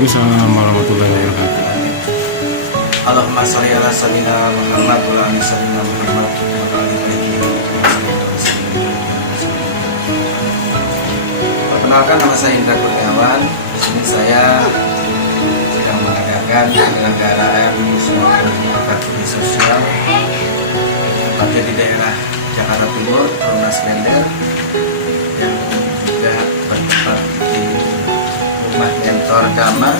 Waalaikumsalam warahmatullahi wabarakatuh. Allahumma sholli ala sayyidina Muhammad wa ala sayyidina Muhammad wa ala alihi Perkenalkan, nama saya Indra Kurniawan. Di sini saya sedang mengadakan penyelenggaraan suatu bakti sosial tepatnya di daerah Jakarta Timur, Perumnas Klender, yang juga bertempat di rumah mentor Damar.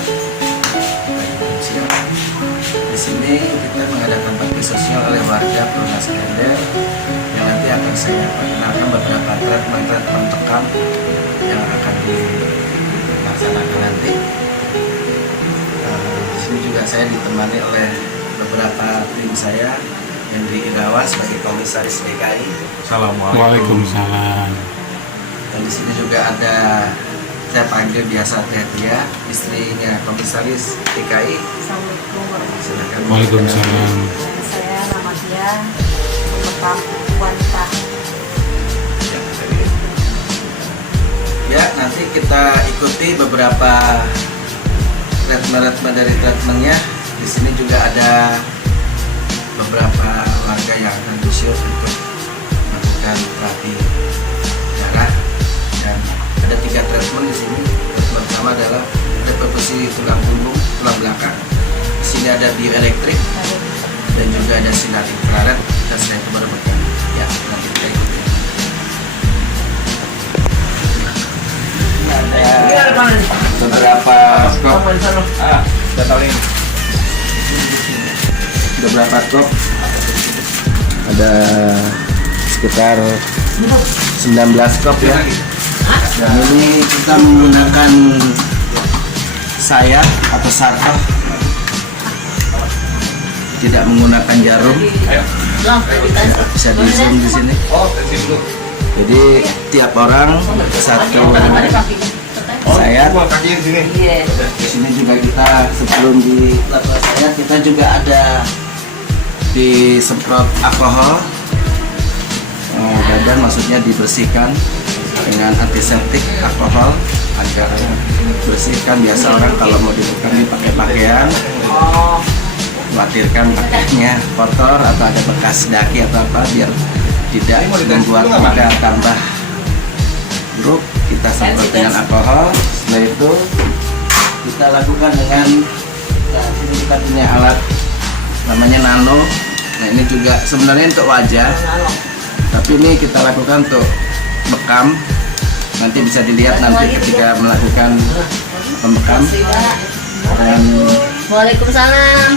Di sini kita mengadakan bakti sosial oleh warga Perumnas Klender yang nanti akan saya perkenalkan beberapa tretmen bekam yang akan dilaksanakan nanti. Di sini juga saya ditemani oleh beberapa tim saya, Hendri Irawan sebagai komisaris DKI. Assalamualaikum. Waalaikumsalam. Dan di sini juga ada, saya panggil biasa Teh Tia, istrinya komisaris DKI. Silakan. Waalaikumsalam. Saya Ramadia, bekam wanita. Ya, nanti kita ikuti beberapa treatment dari treatmentnya. Di sini juga ada beberapa warga yang akan disyur untuk melakukan terapi darah, dan ada 3 treatment di sini. Treatment pertama adalah reperkusi tulang punggung, tulang belakang. Di sini ada bioelektrik dan juga ada sinar infrared dan saya baru pegang. Ya, nanti kita ikuti. Ada beberapa skop, beberapa skop, ada sekitar 19 skop ya. Dan ini kita menggunakan sayap atau sarkaf, tidak menggunakan jarum. Bisa di zoom di sini. Jadi tiap orang satu sayap. Di sini juga kita sebelum dilakukan sayap, kita juga ada disemprot alkohol badan, maksudnya dibersihkan dengan antiseptik alkohol agar bersihkan. Biasa orang kalau mau dibekam pakai pakaian, khawatirkan pakaiannya kotor atau ada bekas daki atau apa, biar tidak membuat luka tambah buruk. Kita semprot dengan alkohol. Setelah itu kita lakukan dengan, nah ini kita punya alat namanya nano. Nah ini juga sebenarnya untuk wajah, tapi ini kita lakukan untuk bekam. Nanti bisa dilihat nanti ketika melakukan pembekam. Dan Waalaikumsalam.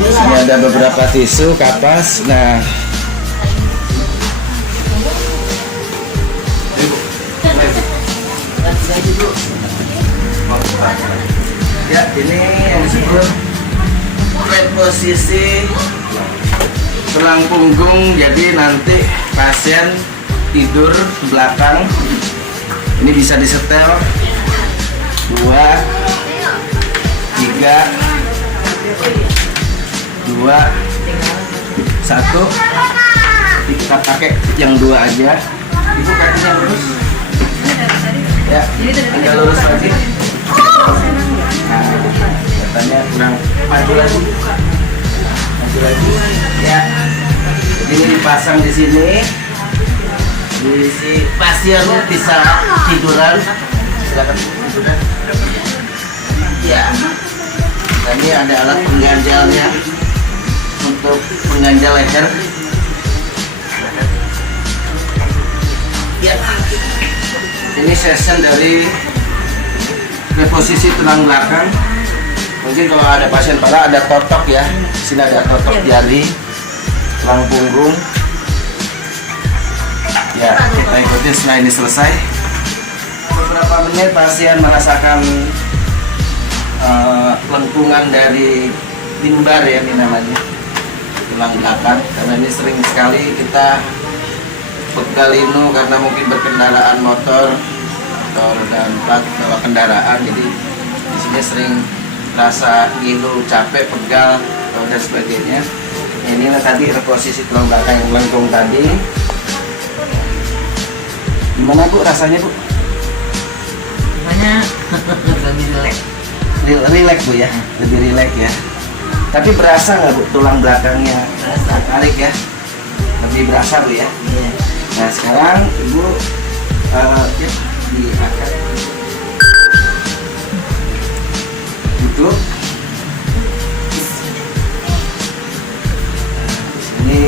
ini ada beberapa tisu, kapas. Nah, ya ini yang disebut flat posisi tulang punggung. Jadi nanti pasien tidur ke belakang, ini bisa disetel 2, 3, 2, 1. Kita pakai yang 2 aja. Ibu kakinya lurus. Ya, agak lurus lagi. Nah, katanya kurang maju lagi. Maju lagi. Ya. Ini dipasang di sini. Si pasien bisa tiduran. Silakan tiduran. Ya. Dan ini ada alat pengganjalnya untuk pengganjal leher. Ya. Ini session dari reposisi tulang belakang. Mungkin kalau ada pasien parah ada totok ya. Di sini ada totok jari, tulang punggung. Ya, kita ikuti setelah ini selesai. Beberapa menit pasien merasakan lengkungan dari limbar ya, ini namanya tulang belakang. Karena ini sering sekali kita pegal linu karena mungkin berkendaraan motor dan bawa kendaraan, jadi di sini sering rasa ngilu, capek, pegal dan sebagainya. Inilah tadi reposisi tulang belakang yang melengkung tadi. Gimana Bu rasanya Bu? rasanya lebih relax. Relax Bu ya, lebih relax ya. Tapi berasa nggak Bu tulang belakangnya tarik ya? Lebih berasa Bu ya. Iya. Nah sekarang Ibu ya, diangkat duduk. Di sini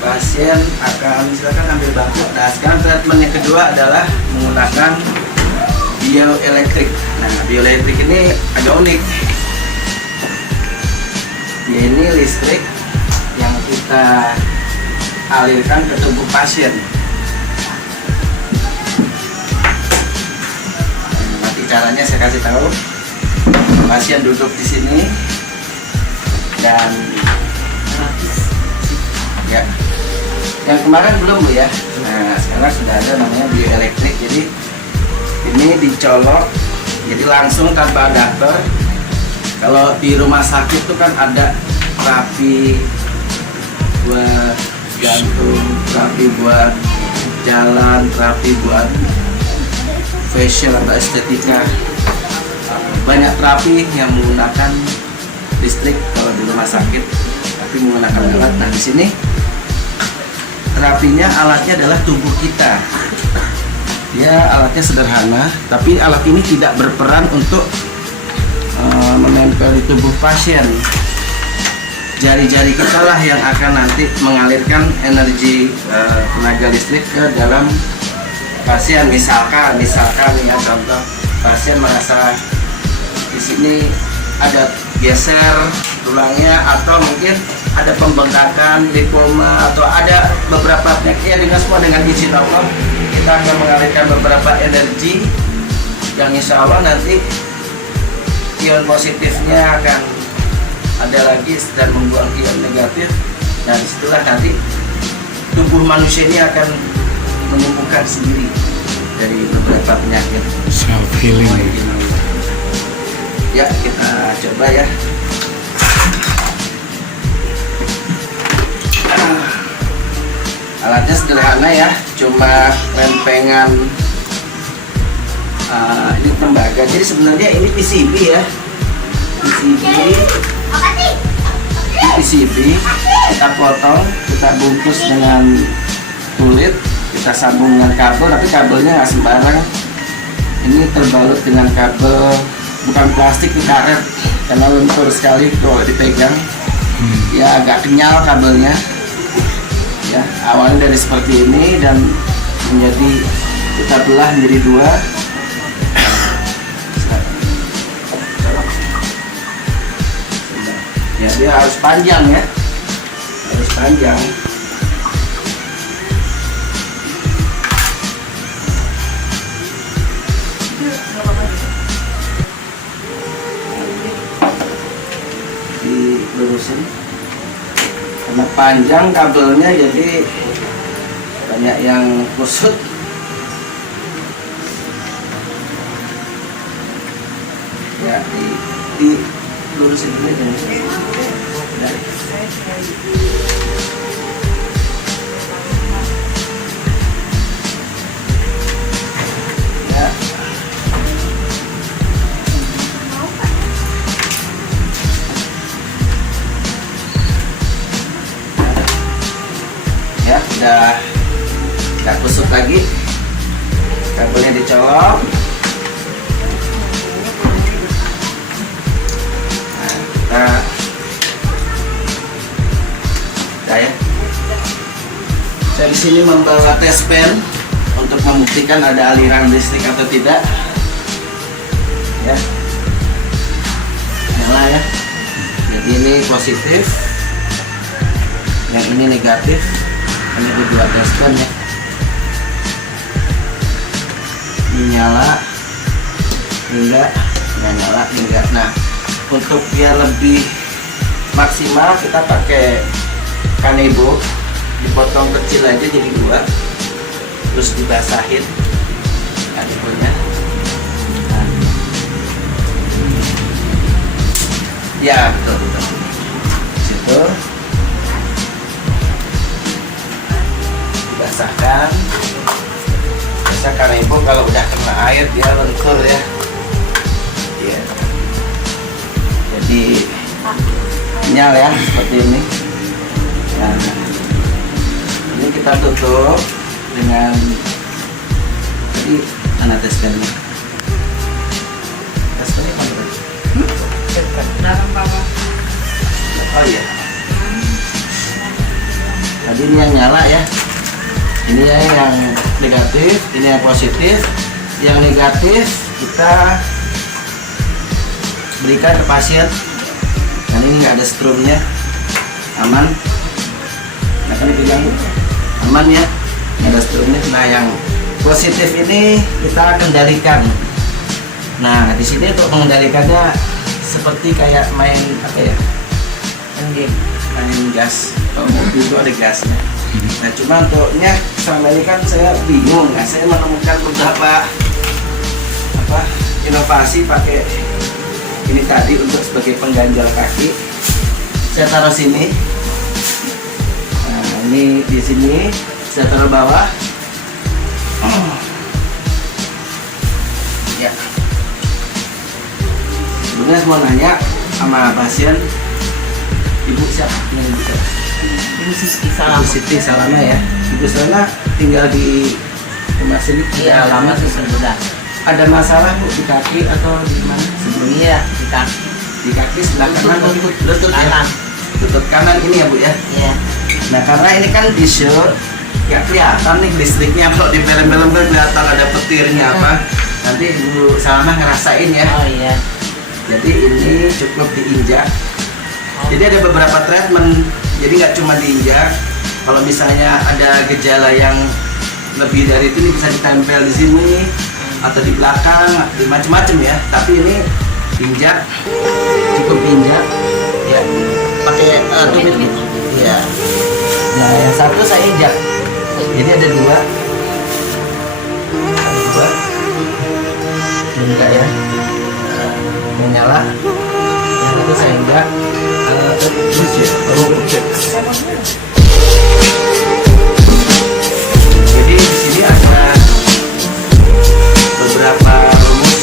pasien akan silakan ambil bangku. Nah sekarang treatment yang kedua adalah menggunakan bioelektrik. Nah bioelektrik ini agak unik. Dia ini listrik yang kita alirkan ke tubuh pasien. Nanti caranya saya kasih tahu. Pasien duduk di sini dan ya. Yang kemarin belum Bu ya. Nah sekarang sudah ada namanya bioelektrik. Jadi ini dicolok, jadi langsung tanpa adapter. Kalau di rumah sakit itu kan ada terapi buat jantung, terapi buat jalan, terapi buat facial atau estetika. Banyak terapi yang menggunakan listrik kalau di rumah sakit, tapi menggunakan alat. Nah di sini terapinya alatnya adalah tubuh kita. Ya alatnya sederhana, tapi alat ini tidak berperan untuk menempel di tubuh pasien. Jari-jari kita lah yang akan nanti mengalirkan energi tenaga listrik ke dalam pasien. Misalkan ya contoh pasien merasa di sini ada geser tulangnya atau mungkin ada pembengkakan, lipoma atau ada beberapa penyakit yang dengan semua dengan izin Allah kita akan mengalirkan beberapa energi yang insya Allah nanti ion positifnya akan ada lagi dan membuang ion negatif. Nah disitulah nanti tubuh manusia ini akan menyembuhkan sendiri dari beberapa penyakit. Self healing. Ya kita coba ya. Alatnya sederhana ya, cuma lempengan ini tembaga. Jadi sebenarnya ini PCB ya, PCB kita potong, kita bungkus dengan kulit, kita sambung dengan kabel, tapi kabelnya nggak sembarang. Ini terbalut dengan kabel, bukan plastik, ini karet, karena lentur sekali kalau dipegang. Ya agak kenyal kabelnya. Ya, awalnya dari seperti ini dan menjadi kita belah menjadi dua. Ya dia harus panjang ya, harus panjang. Dilurusin. Karena panjang kabelnya jadi banyak yang kusut. Ya dilurusin dulu aja. Ya. Ya udah nggak kusut lagi, kabelnya dicolok. Nah ya, saya di sini membawa tes pen untuk membuktikan ada aliran listrik atau tidak. Ya, nyala ya. Jadi ini positif, yang ini negatif. Ini kedua tes pen ya. Ini nyala, enggak, nggak nyala, enggak. Nah, untuk biar lebih maksimal kita pakai kanebo, dipotong kecil aja jadi dua, terus dibasahin kanebonya. Nah. Ya betul. Situ dibasahkan. Biasa kanebo kalau udah kena air dia lentur ya. Iya. Jadi nyal ya seperti ini. Nah, ini kita tutup dengan jadi anak tespennya. Tespennya apa tuh? Dalam bawah. Oh iya. Tadi ini yang nyala ya. Ini yang negatif, ini yang positif. Yang negatif kita berikan ke pasien. Dan ini nggak ada strumnya, aman. Nah kan dibilang aman ya, nggak ada strumnya. Nah yang positif ini kita kendalikan. Nah di sini untuk mengendalikannya seperti kayak main apa ya? Main gas. Kalau mobil itu ada gasnya. Nah cuma untuknya selama ini kan saya bingung. Nah, saya menemukan beberapa inovasi pakai ini tadi untuk sebagai pengganjal kaki. Saya taruh sini. Nah ini di sini saya taruh bawah. Ya. Sebelumnya semua nanya sama pasien, ibu siapa? Ibu siapa? Ibu Siti Salama. Ibu Siti Salama ya. Ibu Salama tinggal di rumah sini. Iya, lama sih sudah. Ada masalah bu di kaki atau di mana? Sebelumnya di kaki. Di kaki sebelah kanan atau lutut ya? Kanan. Lutut kanan ini ya bu ya. Iya. Nah karena ini kan di shoot nggak kelihatan nih listriknya, kalau di film-film kan kelihatan ada petirnya apa. Nanti Ibu Salama ngerasain ya. Oh iya. Jadi ini cukup diinjak. Jadi ada beberapa treatment. Jadi nggak cuma diinjak. Kalau misalnya ada gejala yang lebih dari itu, ini bisa ditempel di sini atau di belakang, di macam-macam ya. Tapi ini injak, cukup diinjak. Ya, pakai tumit gitu. Ya. Nah, yang satu saya injak. Jadi ada dua. Ada dua. Injak ya. Menyala. Yang satu saya injak. Terus ya. Jadi di sini ada beberapa rumus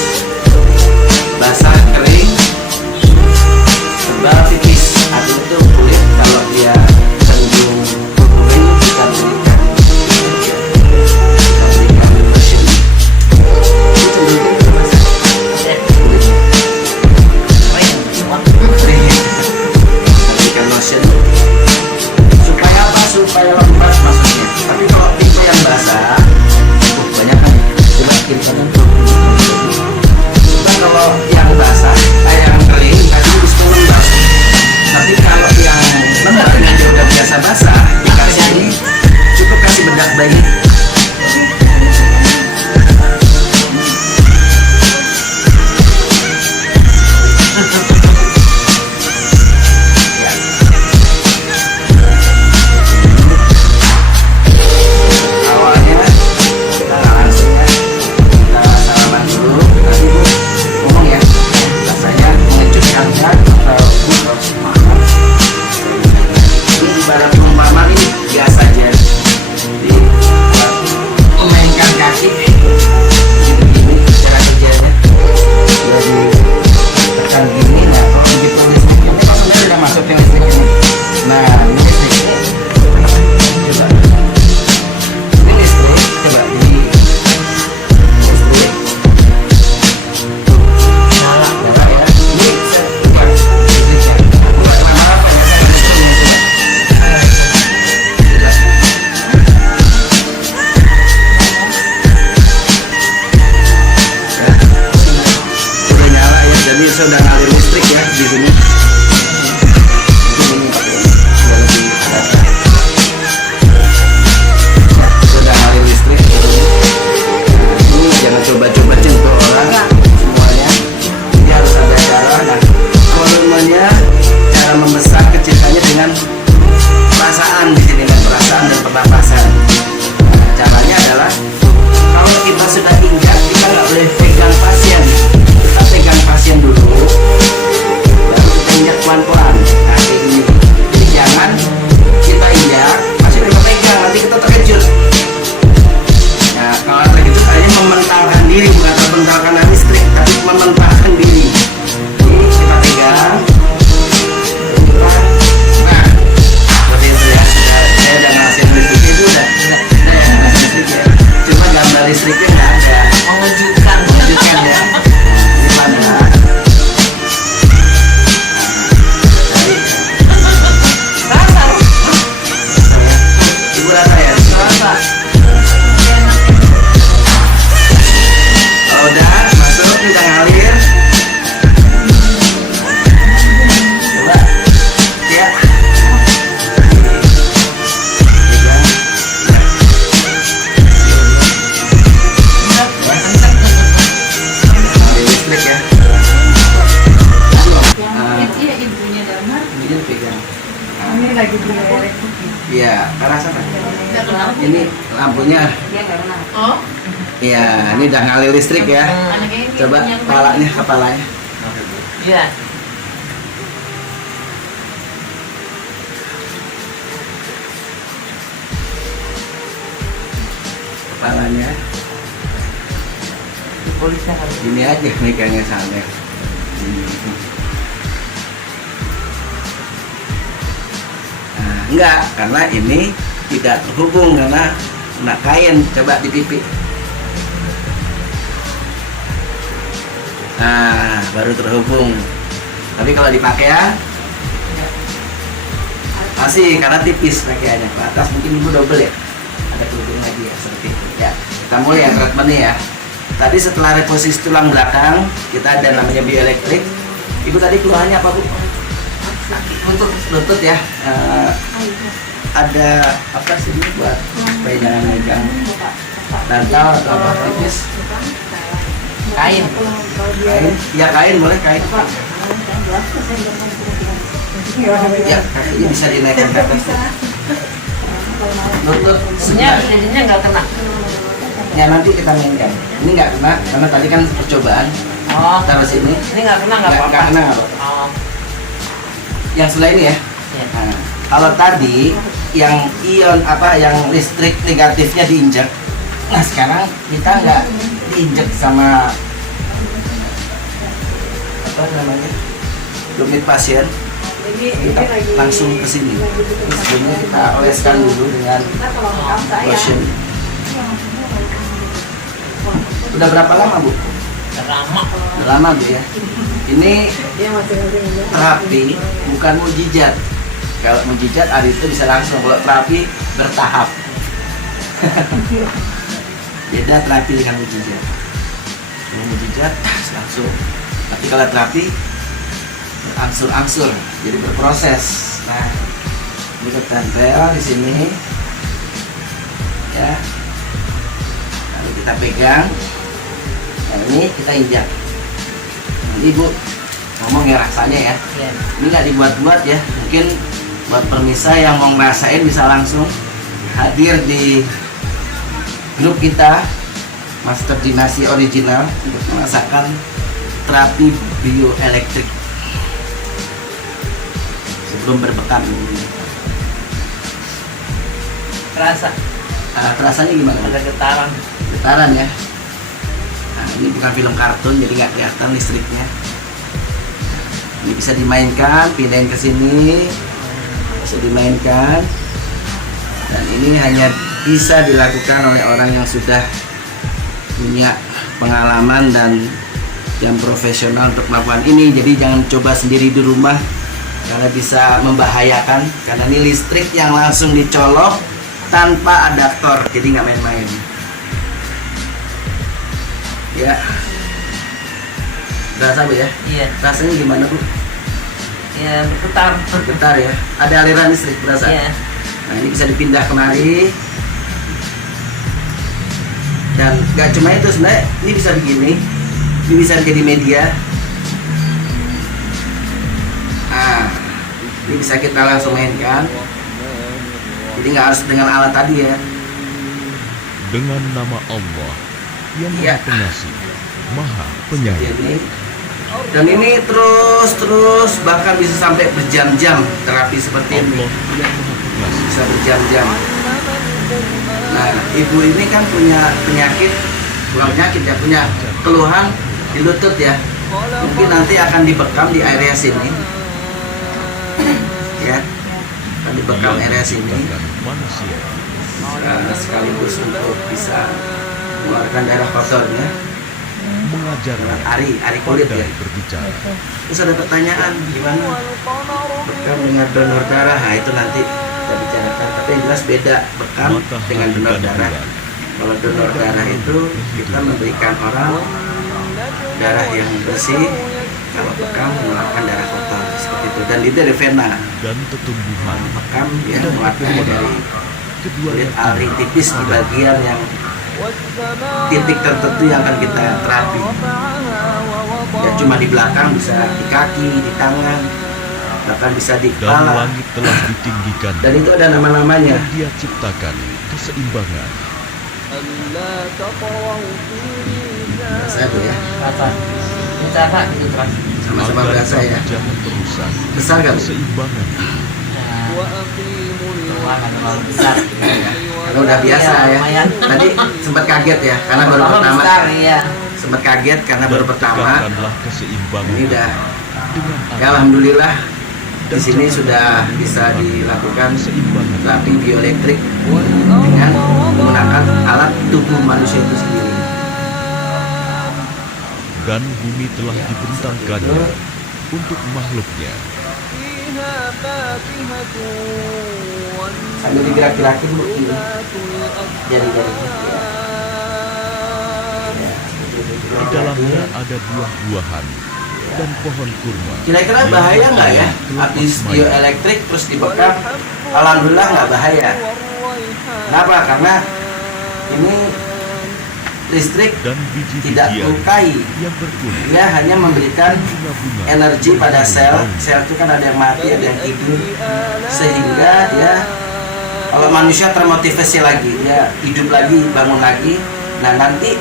basah, kering, tebal, tipis. Artinya itu kulit kalau dia cenderung kering kita berikan lotion. Itu cenderung ke basah. Berikan lotion. Supaya apa? Supaya lembab maksudnya. Tapi kalau tipe yang basah, banyak kan. Coba kiri kanan tuh. Coba kalau yang basah, yang kering, tadi bisa lembab. Tapi kalau yang lembab dengan dia udah biasa basah, dikasih ini cukup kasih bedak bayi. Awalnya kita langsung ya, kita salaman dulu. Tadi Bu ngomong ya, rasanya mengejutkan atau semangat. Ini ibarat perumpamaan ini biasa aja. Jadi memainkan kaki gini cara kerjanya. Jadi tekan gini, nah kalau begitu listriknya kan sebenarnya udah masuk ke listrik ini. Nah ini listriknya coba. Ini listrik, coba di listrik. Nyala ya. Ini saya buka listriknya. Aku nggak lama apa ya, saya listriknya coba. Ya, udah nyala ya, jadi saya udah ngalir listrik ya di sini. Mungkin ini pakai ini, biar lebih kelihatan. Ya, sudah ngalir listrik. Nah, ini jangan coba-coba sentuh orang semuanya. Ini harus ada cara. Nah, volumenya, cara membesar kecilkannya dengan perasaan di sini, dengan perasaan dan pernapasan. Nah, caranya adalah kalau kita sudah injak, kita nggak boleh pegang pasien. Kita pegang pasien dulu. listriknya nggak ada. Mewujudkan. Menunjukkan ya. Gimana? Rasa. Ibu rasa ya? Rasa. Kalau udah masuk, udah ngalir. Coba. Ya. Listrik ya. Iya, ibunya Damar. Ini pegang. Ini lagi beli elektrik. Iya, rasa kan? Nggak kenal. Ini lampunya. Dia nggak kenal. Oh, Iya, ini udah ngalir listrik ya. anaknya yang Coba punya kepalanya. Iya. Kepalanya. Polisi harus. Ini aja megangnya sana. Nah, enggak, karena ini tidak terhubung karena kena kain. Coba di pipi. Nah, baru terhubung. Tapi kalau dipakai ya masih karena tipis pakaiannya. Ke atas mungkin ibu double ya. Ada kerudung lagi ya seperti itu. Ya, kita mulai yang treatmentnya ya. Tadi setelah reposisi tulang belakang, kita ada namanya bioelektrik. Ibu tadi keluhannya apa bu? Lutut ya. Ada apa sih ini buat supaya jangan megang bantal atau apa tipis? Kain. Kain? Ya kain boleh kain. Ya kakinya bisa dinaikkan ke atas. Lutut Sebenarnya sebelah. jadinya nggak kena. Ya nanti kita mainkan. Ini nggak kena karena tadi kan percobaan. Oh. Taruh sini. Ini nggak kena nggak Nggak apa-apa. kena nggak apa. Oh. Yang sebelah ini ya. Iya. Nah, kalau tadi yang ion apa yang listrik negatifnya diinjek. Nah sekarang kita nggak diinjek sama apa namanya tumit pasien. Kita langsung ke sini. Ini sebelumnya kita oleskan dulu dengan lotion. Udah berapa lama bu? Lama. Udah lama bu ya. Ini terapi bukan mujizat. Kalau mujizat hari itu bisa langsung. Kalau terapi bertahap. Beda terapi dengan mujizat. Kalau mujizat langsung. Tapi kalau terapi berangsur-angsur, jadi berproses. Nah, ini ketempel di sini. Ya. Lalu kita pegang. Nah, ini kita injak. Nah, ibu ngomong ya rasanya ya. Iya. Ini nggak dibuat-buat ya. Mungkin buat permisa yang mau ngerasain bisa langsung hadir di grup kita Master Dinasti Original untuk merasakan terapi bioelektrik sebelum berbekam ini. Rasa Rasanya gimana? ada getaran. Getaran ya. Nah, ini bukan film kartun jadi nggak kelihatan listriknya. Ini bisa dimainkan, pindahin ke sini, bisa dimainkan. Dan ini hanya bisa dilakukan oleh orang yang sudah punya pengalaman dan yang profesional untuk melakukan ini. Jadi jangan coba sendiri di rumah karena bisa membahayakan. Karena ini listrik yang langsung dicolok tanpa adaptor, jadi nggak main-main. Ya, berasa bu ya? Iya. Rasanya gimana bu? Iya bergetar. Bergetar ya? Ada aliran listrik berasa? Iya. Nah ini bisa dipindah kemari. Dan nggak cuma itu sebenarnya, ini bisa begini. Ini bisa jadi media. Nah, ini bisa kita langsung mainkan. Jadi nggak harus dengan alat tadi ya. Dengan nama Allah yang Iya. Maha Pengasih, Maha Penyayang. Ini. Dan ini terus bahkan bisa sampai berjam-jam terapi seperti ini. Allah yang Maha Pengasih. Bisa berjam-jam. Nah, ibu ini kan punya penyakit, bukan penyakit ya, punya keluhan di lutut ya. Mungkin nanti akan dibekam di area sini. Ya, akan dibekam area sini. Menciptakan manusia Sekaligus untuk bisa mengeluarkan darah kotornya, mengajarnya ari kulit ya. pandai berbicara, Terus ada pertanyaan, gimana bekam dengan donor darah? Nah itu nanti kita bicarakan. Tapi yang jelas beda bekam dengan matahari donor dan darah. bulan, Kalau donor darah itu kita memberikan orang darah yang bersih. Kalau bekam mengeluarkan darah kotor seperti itu. Dan itu dari vena. dan tetumbuhan. Bekam dia mengeluarkannya dari Keduanya kulit ari tipis di bagian yang titik tertentu yang akan kita terapi. Ya cuma di belakang, bisa di kaki, di tangan, bahkan bisa di dan kepala. langit telah ditinggikan. Dan itu ada nama-namanya. Dia ciptakan keseimbangan. Saya tuh ya, Apa? Bicara itu terus. sama-sama Agar berasa ya. kamu jangan merusak Besar kan? keseimbangan itu. Ruangan terlalu besar. Karena udah biasa Iya, ya. lumayan. Tadi sempat kaget ya, karena baru Pertama pertama. besar, iya. Sempat kaget karena baru Dan pertama. tegakkanlah keseimbangan Ini udah, dengan ya alhamdulillah di sini sudah bisa dilakukan keseimbangan terapi bioelektrik dengan menggunakan alat tubuh manusia itu sendiri. dan bumi telah dibentangkannya untuk makhluknya. Sambil digerak-gerakin Bu, ini jari-jari. Di dalamnya ada buah-buahan dan pohon kurma. Kira-kira bahaya nggak ya habis bioelektrik terus dibekap? Alhamdulillah nggak bahaya. Kenapa? Karena ini listrik Dan tidak biji-bijian melukai. yang berkulit. Dia hanya memberikan Bunga-bunga energi pada sel. daun. Sel itu kan ada yang mati, ada yang hidup. Sehingga dia, kalau manusia termotivasi lagi, dia hidup lagi, bangun lagi. Nah nanti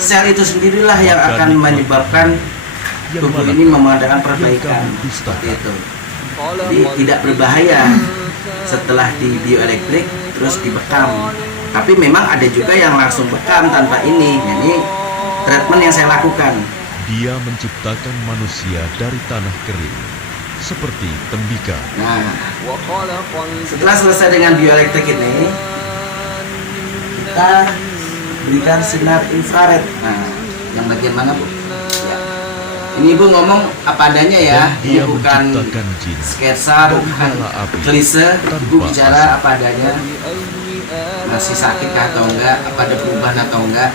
sel itu sendirilah yang akan menyebabkan tubuh ini memadakan perbaikan seperti itu. Jadi tidak berbahaya setelah di bioelektrik terus dibekam. Tapi memang ada juga yang langsung bekam tanpa ini. Jadi treatment yang saya lakukan. Dia menciptakan manusia dari tanah kering, seperti tembikar. Nah, setelah selesai dengan bioelektrik ini, kita berikan sinar infrared. Nah, yang bagian mana Bu? Ya. Ini Ibu ngomong apa adanya ya. Dan dia Ini bukan menciptakan jin sketsa, dari bukan bala api klise. tanpa Ibu bicara asap. apa adanya. Masih sakit kah atau enggak? Apa ada perubahan atau enggak?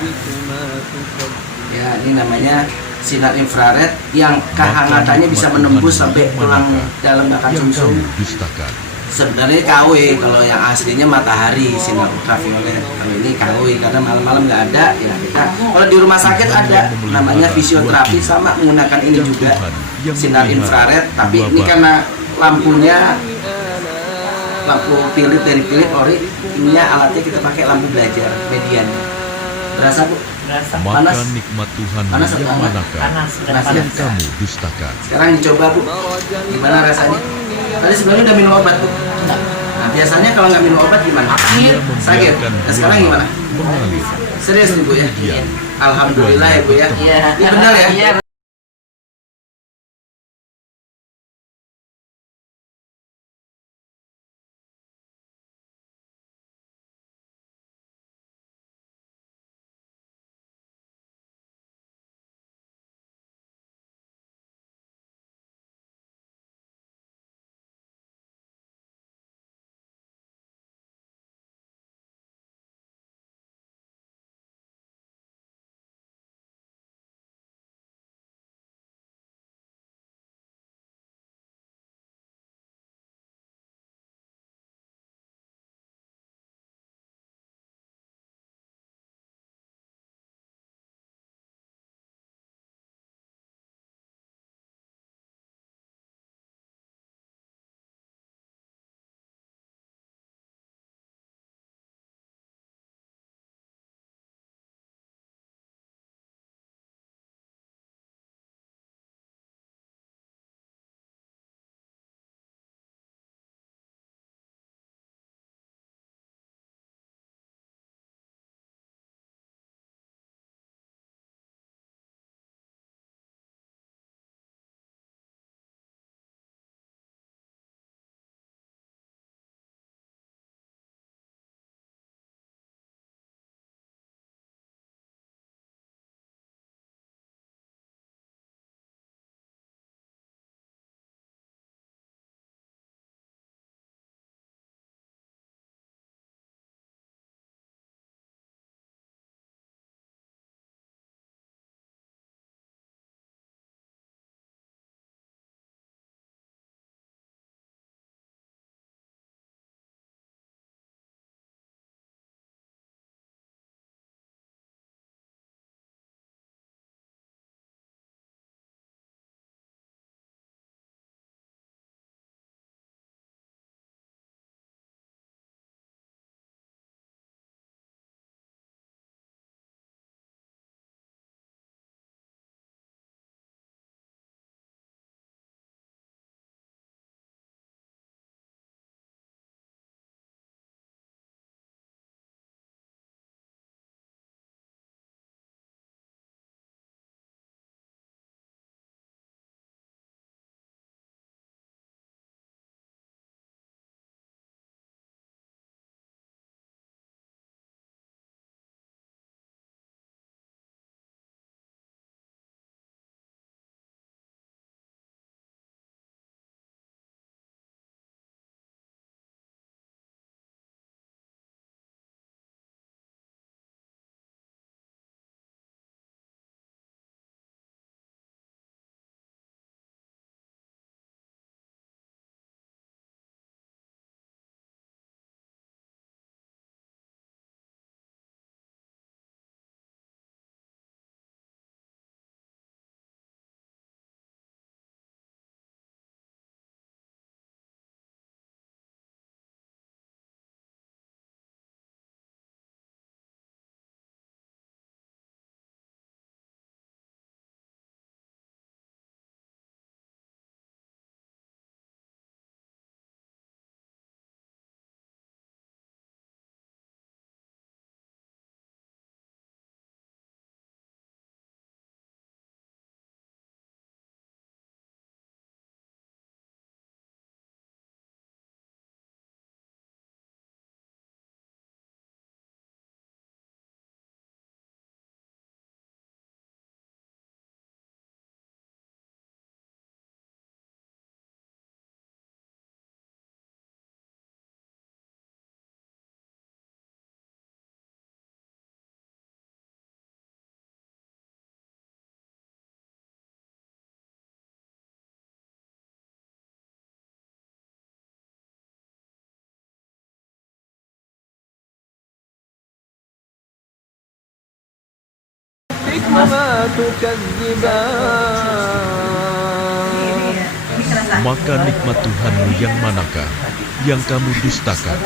Ya, ini namanya sinar infrared yang kehangatannya bisa menembus sampai tulang dalam bahkan yang sumsum. kamu dustakan. Sebenarnya KW, kalau yang aslinya matahari sinar ultraviolet. Kalau ini KW karena malam-malam nggak ada ya kita. Kalau di rumah sakit ada namanya fisioterapi sama menggunakan ini juga sinar infrared. Tapi ini karena lampunya lampu Philips dari Philips ori, ininya alatnya kita pakai lampu belajar median. Berasa Bu? Berasa Maka Panas. nikmat Tuhan Panas yang atau manakah panas, sudah Panas. yang panas. kamu dustakan. Sekarang dicoba Bu, gimana rasanya? Tadi sebelumnya udah minum obat Bu? Enggak. Nah biasanya kalau nggak minum obat gimana? Dia Sakit. membiarkan Nah, sekarang buah gimana? mengalir. Serius nih Bu ya? Kemudian Alhamdulillah ya Bu ya. Iya. Ini benar ya? Iya, Maka nikmat Tuhanmu yang manakah yang kamu dustakan?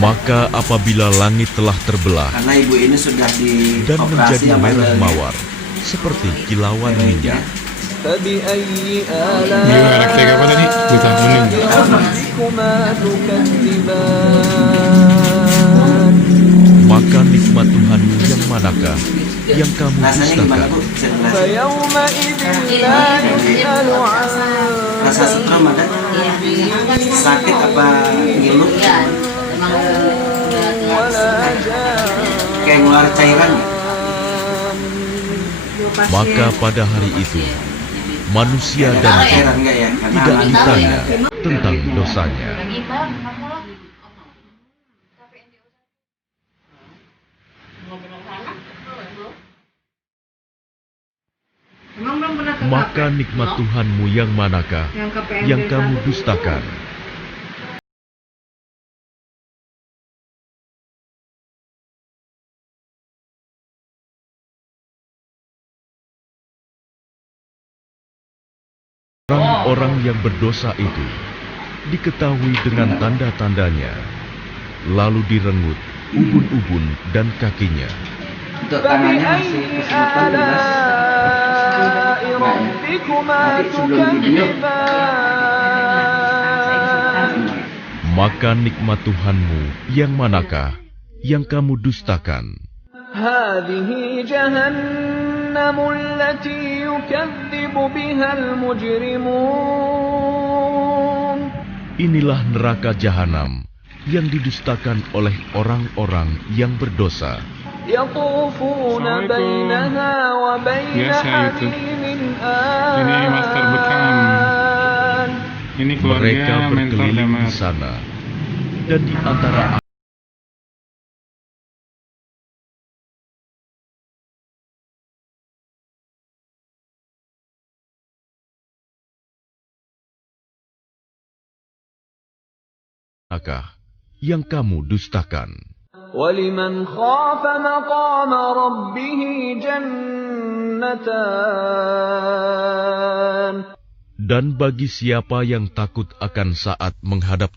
Maka apabila langit telah terbelah Karena ibu ini sudah dan dioperasi menjadi yang merah manggilnya. mawar seperti kilauan minyak, Ini merek teh apa tadi? Buta kuning. maka nikmat Tuhanmu yang manakah yang kamu Rasanya gimana dustakan? Bu? Bisa jelasin? Rasa setrum ada? Sakit apa ngilu? Iya, emang Kayak ngeluar cairan ya? Maka pada hari itu manusia dan jin Cairan enggak ya? Karena tidak anak ditanya tentang dosanya. Maka nikmat Tuhanmu yang manakah yang kamu dustakan? Orang-orang yang berdosa itu diketahui dengan tanda-tandanya, lalu direngut ubun-ubun dan kakinya. Untuk tangannya masih kesemutan jelas. Nanti sebelum video Maka nikmat Tuhanmu yang manakah yang kamu dustakan? هذه جهنم التي يكذب بها المجرمون. Inilah neraka jahanam yang didustakan oleh orang-orang yang berdosa. يطوفون بينها وبين Biasa itu. حميم Ini master bekam. آن. Ini Mereka keluarga mentor berkeliling di Damar. sana, dan di antara manakah yang kamu dustakan? ولمن خاف مقام ربه جنتان. Dan bagi siapa yang takut akan saat menghadap